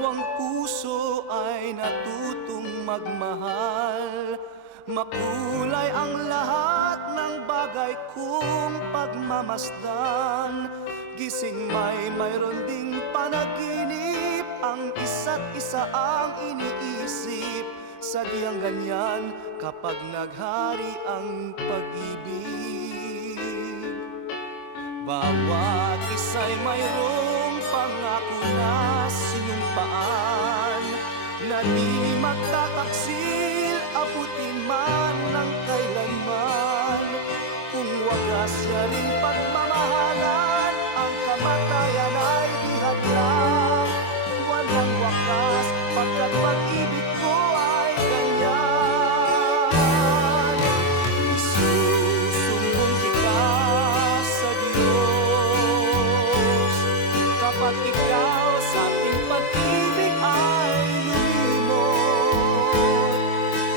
pero ang puso ay natutong magmahal. Makulay ang lahat ng bagay kong pagmamasdan. Gising mayroon ding panaginip, ang isa't isa ang iniisip. Sadyang ganyan kapag naghari ang pag-ibig. Bawat isa'y mayroong pangako na sinumpaan, na di magtataksil, abutin man ng kailanman. Kung wagas niya rin pagmamahalan, ang kamatayan ay di hadlang. Walang wakas pagkat pag-ibig ko ay ganyan. Isusumbong kita sa Diyos kapag ikaw sa ating pag-ibig ay lumimot.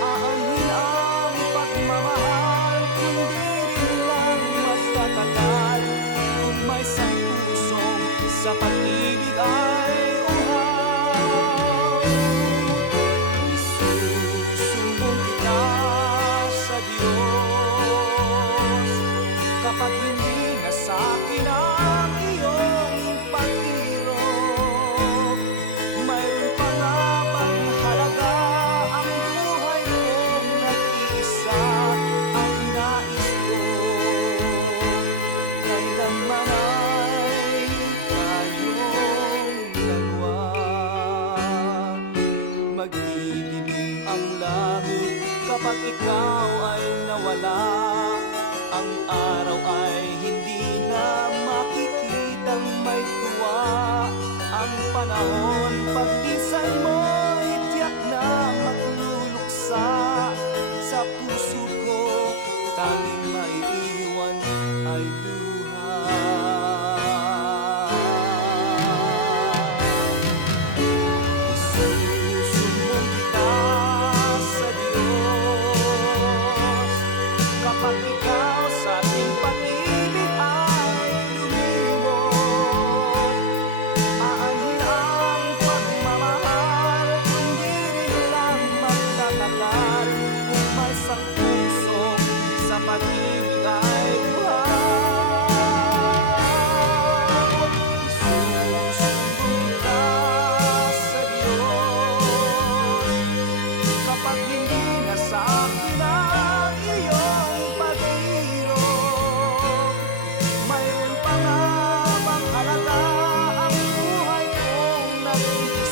Aanhin ang pagmamahal, kundi rin lang magtatagal. Kung may isang pusong sa pag-ibig ay uhaw. Isusumbong kita sa Diyos kapag hindi na sa akin ang iyong pag-irog. Mayroon pa nga bang halaga ang buhay kong nag-iisa? Ang nais ko kailanman ay tayong dalawa. Magdidilim ang langit kapag ikaw ay nawala. Ang araw ay hindi na makikitang may tuwa. Ang panahon pagminsan mo'y tiyak na magluluksa. Sa puso ko tanging maiiwan ay luha. Isusumbong kita sa Diyos kapag ikaw sa ating pag-ibig ay lumimot. Aanhin ang pagmamahal, kundi rin lang magtatagal. Kung may isang puso sa pag-ibig ay buhaw. Isusumbong kita sa Diyos kapag hindi na sa akin ang iyong pag-irog. Mayroon pa nga bang halaga ang buhay kong nag-iisa?